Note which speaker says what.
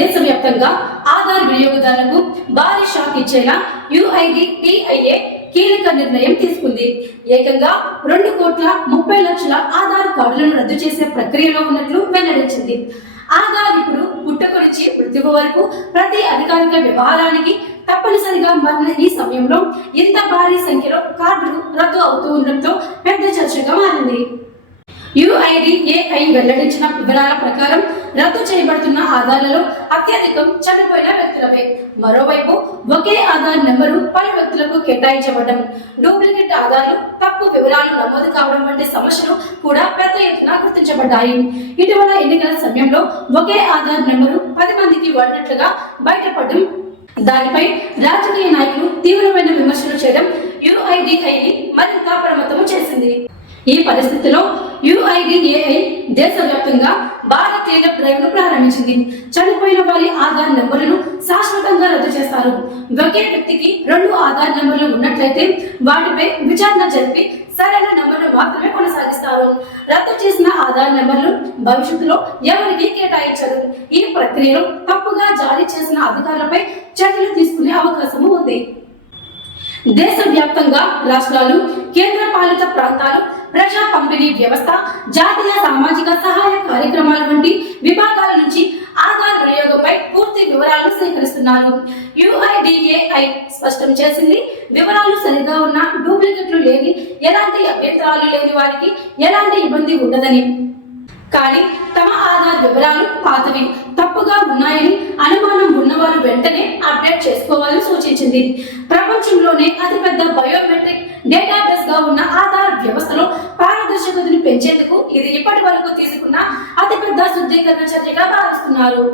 Speaker 1: దేశవ్యాప్తంగా ఆధార్ వినియోగదారులకు భారీ షాక్ ఇచ్చేలా యుఐడిటిఐఏ కీలక నిర్ణయం తీసుకుంది. ఏకంగా రెండు కోట్ల ముప్పై లక్షల ఆధార్ కార్డులను రద్దు చేసే ప్రక్రియలో ఉన్నట్లు వెల్లడించింది. ఆధార్ ఇప్పుడు పుట్టుక నుంచి మృత్యువు వరకు ప్రతి అధికారిక వ్యవహారానికి తప్పనిసరిగా మారిన ఈ సమయంలో ఇంత భారీ సంఖ్యలో కార్డులు రద్దు అవుతూ ఉండడంతో పెద్ద చర్చగా మారింది. యుఐడిఏఐ వెల్లడించిన వివరాల ప్రకారం రద్దు చేయబడుతున్న ఆధార్లలో అత్యధికం చనిపోయిన వ్యక్తులపై మరోవైపు ఒకే ఆధార్ నెంబరు పలు వ్యక్తులకు కేటాయించబడడం డూప్లికేట్ ఆధార్లు తప్పు వివరాలు నమోదు కావడం వంటి సమస్యలు కూడా పెద్ద ఎత్తున గుర్తించబడ్డాయి. ఇటీవల ఎన్నికల సమయంలో ఒకే ఆధార్ నెంబరు పది మందికి వాడినట్లుగా బయటపడడం దానిపై రాజకీయ నాయకులు తీవ్రమైన విమర్శలు చేయడం యుఐడిఐని మరింత ప్రమత్తము చేసింది. ఈ పరిస్థితిలో యుఐడిఏఐ దేశవ్యాప్తంగా భారీ క్లీనప్ డ్రైవ్ను ప్రారంభించింది. చనిపోయిన వారి ఆధార్ నెంబర్లను శాశ్వతంగా రద్దు చేస్తారు. ఒకే వ్యక్తికి రెండు ఆధార్ నెంబర్లు ఉన్నట్లయితే వాటిపై విచారణ జరిపి సరైన నెంబర్లు మాత్రమే కొనసాగిస్తారు. రద్దు చేసిన ఆధార్ నెంబర్లు భవిష్యత్తులో ఎవరికి కేటాయించరు. ఈ ప్రక్రియలో తప్పుగా జారీ చేసిన అధికారులపై చర్యలు తీసుకునే అవకాశము ఉంది. దేశవ్యాప్తంగా రాష్ట్రాలు కేంద్ర పాలిత ప్రాంతాలు ప్రజా పంపిణీ వ్యవస్థ జాతీయ సామాజిక సహాయ కార్యక్రమాల వంటి విభాగాల నుంచి ఆధార్ వినియోగంపై పూర్తి వివరాలను సేకరిస్తున్నారు. యుఐడిఏఐ స్పష్టం చేసింది వివరాలు సరిగా ఉన్న డూప్లికేట్లు లేని ఎలాంటి అభ్యంతరాలు లేని వారికి ఎలాంటి ఇబ్బంది ఉండదని. కానీ తమ ఆధార్ వివరాలు పాతవి తప్పుగా వెంటనే అప్డేట్ చేసుకోవాలని సూచించింది. ప్రపంచంలోనే అతిపెద్ద బయోమెట్రిక్ డేటాబేస్గా ఉన్న ఆధార్ వ్యవస్థలో పారదర్శకతను పెంచేందుకు ఇది ఇప్పటి వరకు తీసుకున్న అతిపెద్ద శుద్ధీకరణ చర్యగా భావిస్తున్నారు.